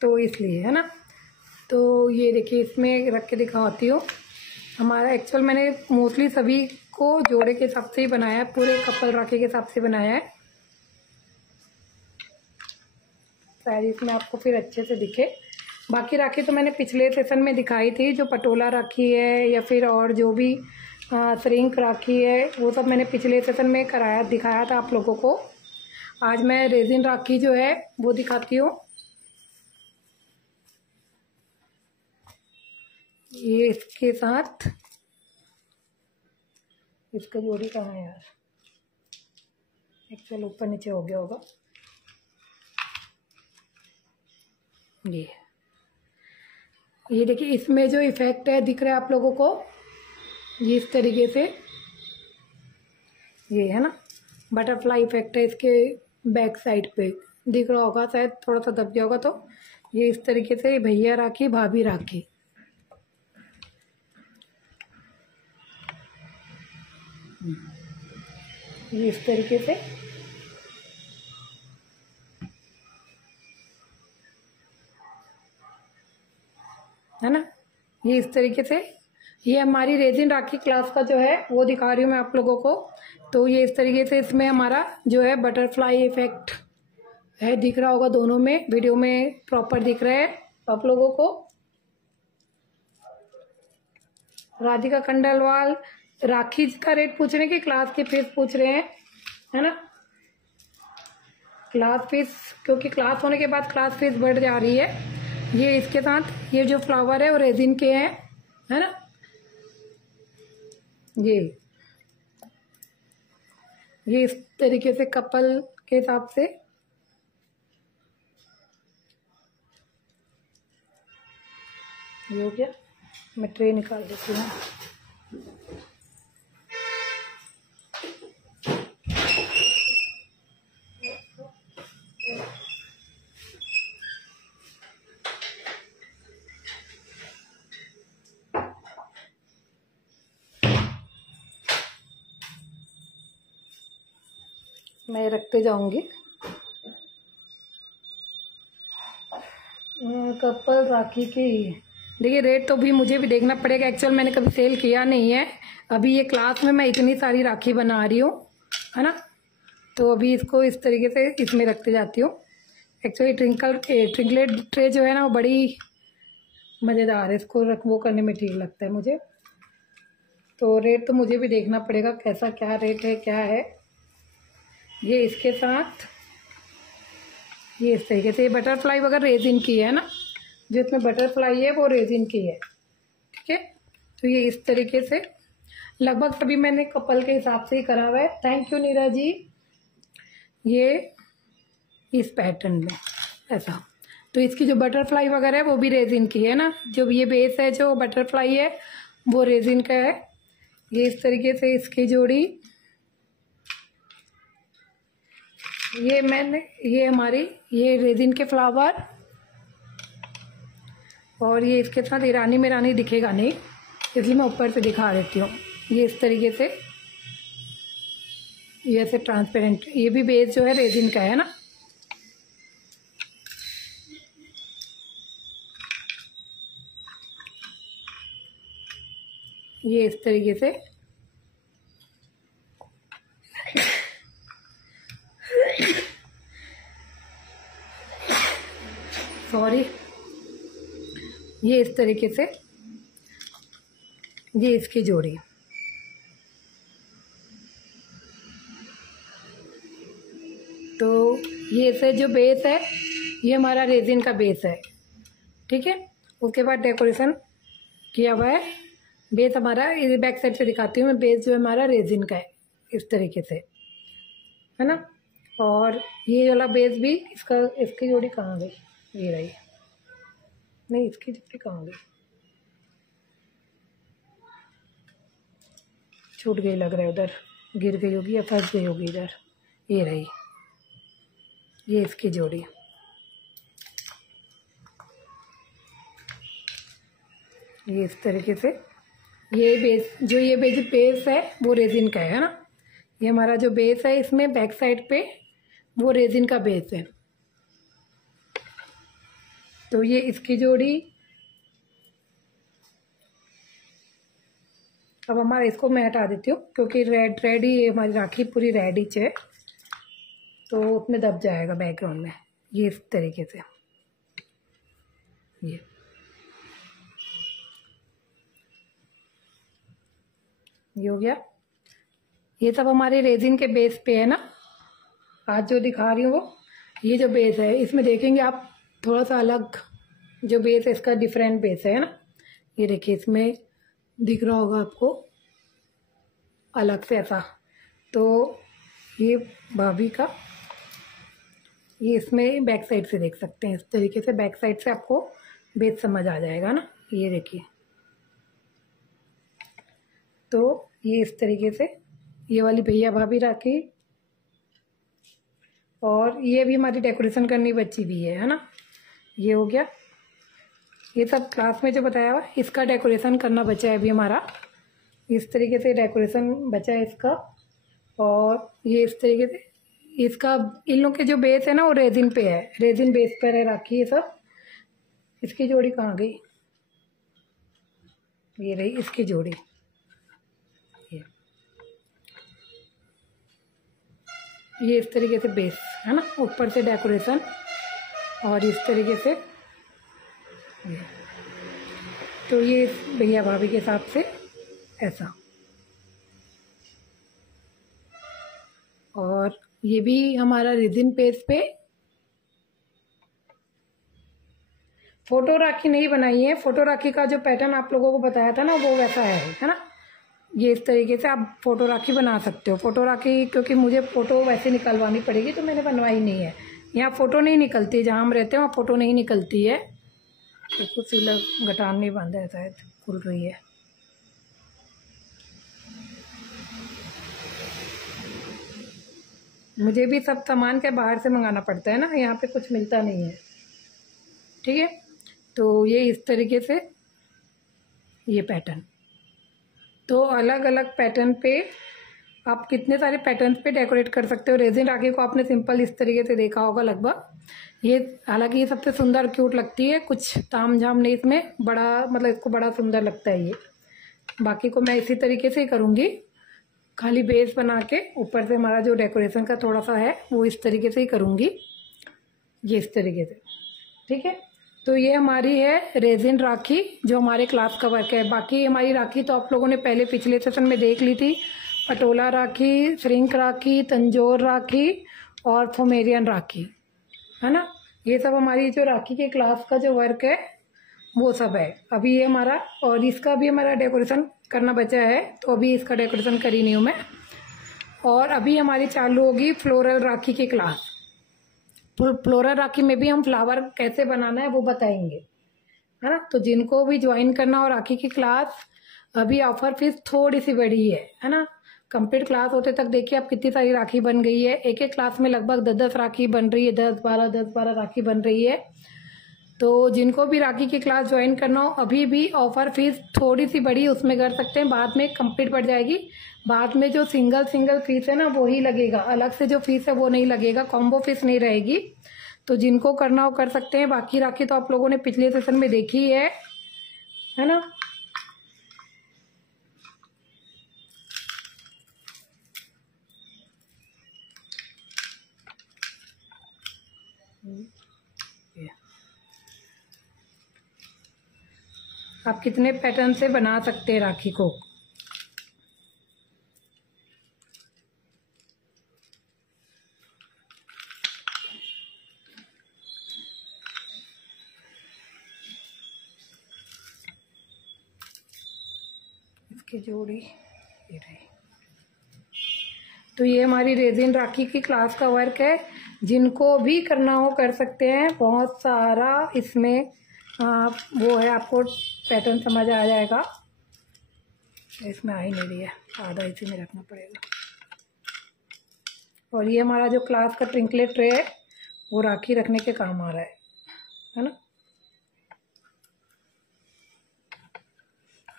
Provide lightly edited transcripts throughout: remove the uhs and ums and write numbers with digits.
तो इसलिए, है ना। तो ये देखिए, इसमें रख के दिखाती हूँ। हमारा एक्चुअल मैंने मोस्टली सभी को जोड़े के हिसाब से ही बनाया है, पूरे कपल राखी के हिसाब से बनाया है, शायद इसमें आपको फिर अच्छे से दिखे। बाकी राखी तो मैंने पिछले सेशन में दिखाई थी, जो पटोला राखी है या फिर और जो भी श्रिंक राखी है, वो सब मैंने पिछले सेशन में दिखाया था आप लोगों को। आज मैं रेजिन राखी जो है वो दिखाती हूँ। ये इसके साथ, इसका जोड़ी कहाँ है यार, एक्चुअल ऊपर नीचे हो गया होगा। ये देखिए, इसमें जो इफेक्ट है दिख रहा है आप लोगों को, ये इस तरीके से, ये है ना बटरफ्लाई इफेक्ट है इसके बैक साइड पे, दिख रहा होगा, शायद थोड़ा सा दब गया होगा। तो ये इस तरीके से भैया राखी भाभी राखी, ये इस तरीके से, है ना, ये इस तरीके से। ये हमारी रेजिन राखी क्लास का जो है वो दिखा रही हूँ मैं आप लोगों को। तो ये इस तरीके से इसमें हमारा जो है बटरफ्लाई इफेक्ट है, दिख रहा होगा दोनों में, वीडियो में प्रॉपर दिख रहा है आप लोगों को। राधिका खंडलवाल राखी का रेट पूछ रहे हैं कि क्लास की फीस पूछ रहे हैं, है ना। क्लास फीस, क्योंकि क्लास होने के बाद क्लास फीस बढ़ जा रही है। ये इसके साथ ये जो फ्लावर है वो रेजिन के हैं, है ना। ये इस तरीके से कपल के हिसाब से, ये हो गया। मैं ट्रे निकाल देती हूँ। मैं रखते जाऊंगी। कपल राखी की देखिए रेट तो भी मुझे भी देखना पड़ेगा, एक्चुअल मैंने कभी सेल किया नहीं है। अभी ये क्लास में मैं इतनी सारी राखी बना रही हूँ, है ना। तो अभी इसको इस तरीके से इसमें रखते जाती हूँ। एक्चुअली ट्रिंकलेट ट्रे जो है ना वो बड़ी मज़ेदार है, इसको वो करने में ठीक लगता है मुझे। तो रेट तो मुझे भी देखना पड़ेगा कैसा क्या रेट है, क्या है। ये इसके साथ ये इस तरीके से, ये बटरफ्लाई वगैरह रेजिन की है ना, जो इसमें बटरफ्लाई है वो रेजिन की है, ठीक है। तो ये इस तरीके से लगभग सभी मैंने कपल के हिसाब से ही करा हुआ है। थैंक यू नीरा जी। ये इस पैटर्न में ऐसा, तो इसकी जो बटरफ्लाई वगैरह है वो भी रेजिन की है ना, जो ये बेस है जो बटरफ्लाई है वो रेजिन का है। ये इस तरीके से इसकी जोड़ी, ये हमारी ये रेजिन के फ्लावर, और ये इसके साथ ईरानी में रानी दिखेगा नहीं, इसलिए मैं ऊपर से दिखा देती हूँ। ये इस तरीके से, ये ऐसे ट्रांसपेरेंट, ये भी बेस जो है रेजिन का है ना। ये इस तरीके से, सॉरी, ये इस तरीके से, ये इसकी जोड़ी। तो ये से जो बेस है ये हमारा रेजिन का बेस है, ठीक है। उसके बाद डेकोरेशन किया हुआ है। बेस हमारा, ये बैक साइड से दिखाती हूँ मैं, बेस जो है हमारा रेजिन का है इस तरीके से, है ना। और ये वाला बेस भी इसका, इसकी जोड़ी कहाँ गई, ये रही, नहीं इसकी जोड़ी कहाँ गई, छूट गई लग रहा है, उधर गिर गई होगी या फंस गई होगी इधर, ये रही, ये इसकी जोड़ी। ये इस तरीके से, ये बेस जो ये बेस है वो रेजिन का है ना। ये हमारा जो बेस है इसमें बैक साइड पे वो रेजिन का बेस है। तो ये इसकी जोड़ी। अब हमारा इसको मैं हटा देती हूँ क्योंकि रेड ही हमारी राखी पूरी रेड ही है, तो उसमें दब जाएगा बैकग्राउंड में। ये इस तरीके से ये हो गया। ये सब हमारे रेजिन के बेस पे है ना, आज जो दिखा रही हूँ वो ये जो बेस है, इसमें देखेंगे आप थोड़ा सा अलग जो बेस है, इसका डिफरेंट बेस है ना। ये देखिए इसमें दिख रहा होगा आपको अलग से ऐसा। तो ये भाभी का, ये इसमें बैक साइड से देख सकते हैं, इस तरीके से बैक साइड से आपको बेस समझ आ जाएगा ना। ये देखिए, तो ये इस तरीके से ये वाली भैया भाभी राखी, और ये भी हमारी डेकोरेशन करनी बची भी है ना। ये हो गया, ये सब क्लास में जो बताया हुआ, इसका डेकोरेशन करना बचा है अभी हमारा। इस तरीके से डेकोरेशन बचा है इसका, और ये इस तरीके से इसका, इन लोग के जो बेस है ना वो रेजिन पे है, रेजिन बेस पर है राखी ये सब। इसकी जोड़ी कहाँ गई, ये रही इसकी जोड़ी। ये इस तरीके से बेस है ना, ऊपर से डेकोरेशन, और इस तरीके से तो ये भैया भाभी के हिसाब से ऐसा। और ये भी हमारा रेजिन पेज पे फोटो राखी नहीं बनाई है। फोटो राखी का जो पैटर्न आप लोगों को बताया था ना वो वैसा है ना। ये इस तरीके से आप फोटो राखी बना सकते हो। फोटो राखी क्योंकि मुझे फ़ोटो वैसे निकलवानी पड़ेगी तो मैंने बनवाई नहीं है। यहाँ फ़ोटो नहीं निकलती, जहाँ हम रहते हैं वहाँ फ़ोटो नहीं निकलती है। तो कुछ सीला गटान नहीं बांधा है, शायद खुल रही है। मुझे भी सब सामान के बाहर से मंगाना पड़ता है ना, यहाँ पे कुछ मिलता नहीं है। ठीक है, तो ये इस तरीके से ये पैटर्न। तो अलग अलग पैटर्न पे आप कितने सारे पैटर्न पे डेकोरेट कर सकते हो। रेजिन राखी को आपने सिंपल इस तरीके से देखा होगा लगभग। ये हालांकि ये सबसे सुंदर क्यूट लगती है, कुछ ताम झाम नहीं इसमें, बड़ा मतलब इसको बड़ा सुंदर लगता है ये। बाकी को मैं इसी तरीके से ही करूँगी, खाली बेस बना के ऊपर से हमारा जो डेकोरेशन का थोड़ा सा है वो इस तरीके से ही करूँगी, ये इस तरीके से। ठीक है, तो ये हमारी है रेजिन राखी जो हमारे क्लास का वर्क है। बाकी हमारी राखी तो आप लोगों ने पहले पिछले सेशन में देख ली थी। पटोला राखी, श्रिंक राखी, तंजोर राखी और फोमेरियन राखी, है ना। ये सब हमारी जो राखी के क्लास का जो वर्क है वो सब है। अभी ये हमारा, और इसका भी हमारा डेकोरेशन करना बचा है, तो अभी इसका डेकोरेशन करी नहीं हूँ मैं। और अभी हमारी चालू होगी फ्लोरल राखी की क्लास। फ्लोरल राखी में भी हम फ्लावर कैसे बनाना है वो बताएंगे, है ना। तो जिनको भी ज्वाइन करना हो राखी की क्लास, अभी ऑफर फीस थोड़ी सी बढ़ी है ना। कंप्लीट क्लास होते तक देखिए आप कितनी सारी राखी बन गई है। एक एक क्लास में लगभग 10-10 राखी बन रही है, 10-12 राखी बन रही है। तो जिनको भी राखी की क्लास ज्वाइन करना हो, अभी भी ऑफर फीस थोड़ी सी बढ़ी, उसमें कर सकते हैं। बाद में कंप्लीट बढ़ जाएगी। बाद में जो सिंगल फीस है ना वो ही लगेगा, अलग से जो फीस है वो नहीं लगेगा, कॉम्बो फीस नहीं रहेगी। तो जिनको करना हो कर सकते हैं। बाकी राखी तो आप लोगों ने पिछले सेशन में देखी है ना। आप कितने पैटर्न से बना सकते हैं राखी को। इसकी जोड़ी ये रही। तो ये हमारी रेजिन राखी की क्लास का वर्क है। जिनको भी करना हो कर सकते हैं। बहुत सारा इसमें वो है, आपको पैटर्न समझ आ जाएगा। इसमें आ ही नहीं रही है, आधा इसी में रखना पड़ेगा। और ये हमारा जो क्लास का ट्रिंकलेट ट्रे है वो राखी रखने के काम आ रहा है ना।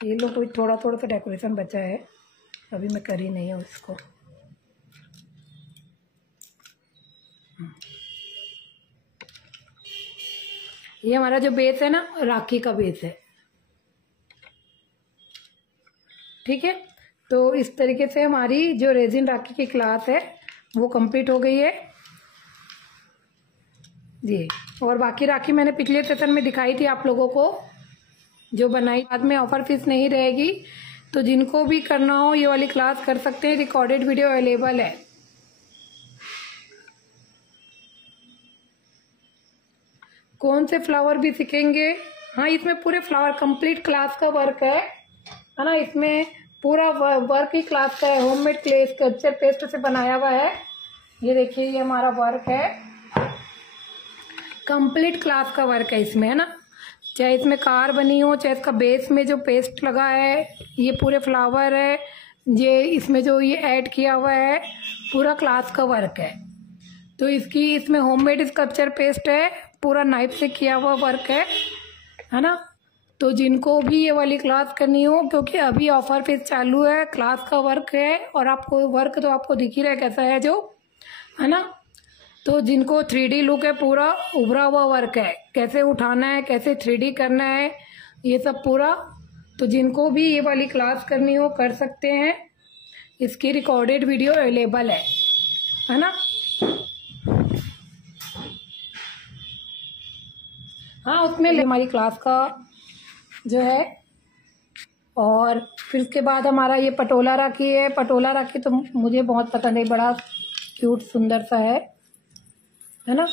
ये लोग कोई थोड़ा थोड़ा सा डेकोरेशन बचा है, अभी मैं कर ही नहीं हूँ इसको। ये हमारा जो बेस है ना, राखी का बेस है। ठीक है, तो इस तरीके से हमारी जो रेजिन राखी की क्लास है वो कंप्लीट हो गई है जी। और बाकी राखी मैंने पिछले सेशन में दिखाई थी आप लोगों को, जो बनाई। बाद में ऑफर फीस नहीं रहेगी, तो जिनको भी करना हो ये वाली क्लास कर सकते हैं। रिकॉर्डेड वीडियो अवेलेबल है। कौन से फ्लावर भी सीखेंगे? हाँ, इसमें पूरे फ्लावर कंप्लीट क्लास का वर्क है ना। इसमें पूरा वर्क ही क्लास का है। होममेड क्ले स्कल्पचर पेस्ट से बनाया हुआ है। ये देखिए, ये हमारा वर्क है, कंप्लीट क्लास का वर्क है इसमें, है ना। चाहे इसमें कार बनी हो, चाहे इसका बेस में जो पेस्ट लगा है, ये पूरे फ्लावर है, ये इसमें जो ये ऐड किया हुआ है, पूरा क्लास का वर्क है। तो इसमें होममेड स्कल्पचर पेस्ट है, पूरा नाइफ से किया हुआ वर्क है ना। तो जिनको भी ये वाली क्लास करनी हो, क्योंकि अभी ऑफर फीस चालू है, क्लास का वर्क है, और आपको वर्क तो आपको दिख ही रहा है कैसा है जो, है ना। तो जिनको 3D लुक है, पूरा उभरा हुआ वर्क है, कैसे उठाना है, कैसे 3D करना है, ये सब पूरा। तो जिनको भी ये वाली क्लास करनी हो कर सकते हैं। इसकी रिकॉर्डेड वीडियो अवेलेबल है ना। हाँ, उसमें हमारी क्लास का जो है। और फिर उसके बाद हमारा ये पटोला राखी है। पटोला राखी तो मुझे बहुत पसंद है, बड़ा क्यूट सुंदर सा है ना।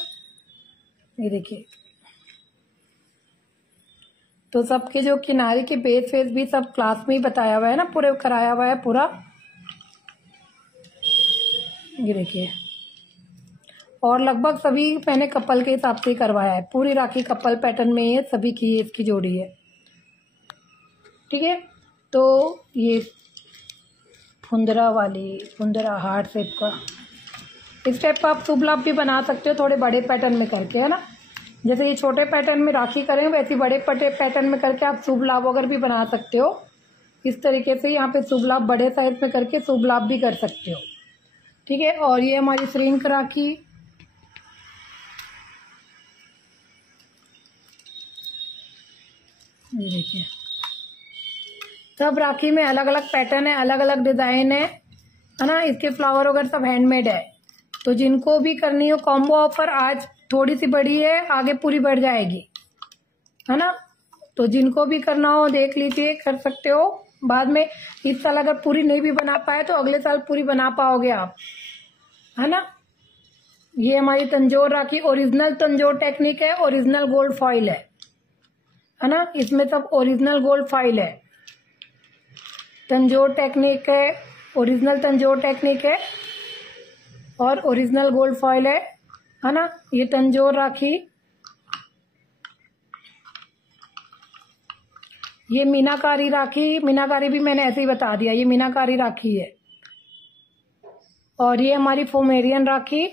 ये देखिए, तो सबके जो किनारे के बेस फेस भी सब क्लास में ही बताया हुआ है ना, पूरे कराया हुआ है पूरा। ये देखिए, और लगभग सभी मैंने कपल के हिसाब से ही करवाया है। पूरी राखी कपल पैटर्न में है, सभी की इसकी जोड़ी है। ठीक है, तो ये फुंदरा हार्ट शेप का, इस टाइप का आप शुभ लाभ भी बना सकते हो, थोड़े बड़े पैटर्न में करके, है ना। जैसे ये छोटे पैटर्न में राखी करें, वैसे बड़े पैटर्न में करके आप शुभ लाभ वगैरह भी बना सकते हो। इस तरीके से यहाँ पे शुभ लाभ बड़े साइज में करके शुभ लाभ भी कर सकते हो। ठीक है, और ये हमारी श्रिंक राखी, ये देखिए, सब राखी में अलग अलग पैटर्न है, अलग अलग डिजाइन है ना। इसके फ्लावर वगैरह सब हैंडमेड है। तो जिनको भी करनी हो, कॉम्बो ऑफर आज थोड़ी सी बड़ी है, आगे पूरी बढ़ जाएगी, है ना। तो जिनको भी करना हो देख लीजिए, कर सकते हो। बाद में इस साल अगर पूरी नहीं भी बना पाए तो अगले साल पूरी बना पाओगे आप, है ना। ये हमारी तंजोर राखी ओरिजिनल तंजोर टेक्निक है, ओरिजिनल गोल्ड फॉइल है ना। इसमें सब ओरिजिनल गोल्ड फॉइल है, तंजोर टेक्निक है, ओरिजिनल तंजोर टेक्निक है और ओरिजिनल गोल्ड फॉइल है ना। ये तंजोर राखी, ये मीनाकारी राखी, मीनाकारी भी मैंने ऐसे ही बता दिया, ये मीनाकारी राखी है। और ये हमारी पोमेरियन राखी,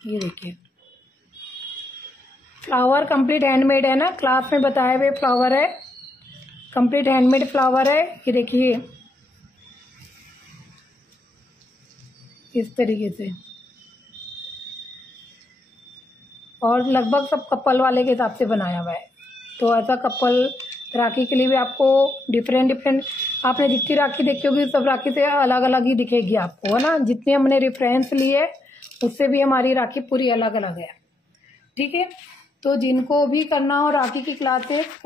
ये देखिए, फ्लावर कंप्लीट हैंडमेड है ना, क्लास में बताए हुए फ्लावर है, कंप्लीट हैंडमेड फ्लावर है। ये देखिए, इस तरीके से, और लगभग सब कपल वाले के हिसाब से बनाया हुआ है। तो ऐसा कपल राखी के लिए भी आपको डिफरेंट आपने जितनी राखी देखी होगी सब राखी से अलग अलग ही दिखेगी आपको, है ना। जितनी हमने रेफरेंस लिए उससे भी हमारी राखी पूरी अलग अलग है। ठीक है, तो जिनको भी करना हो राखी की क्लासेस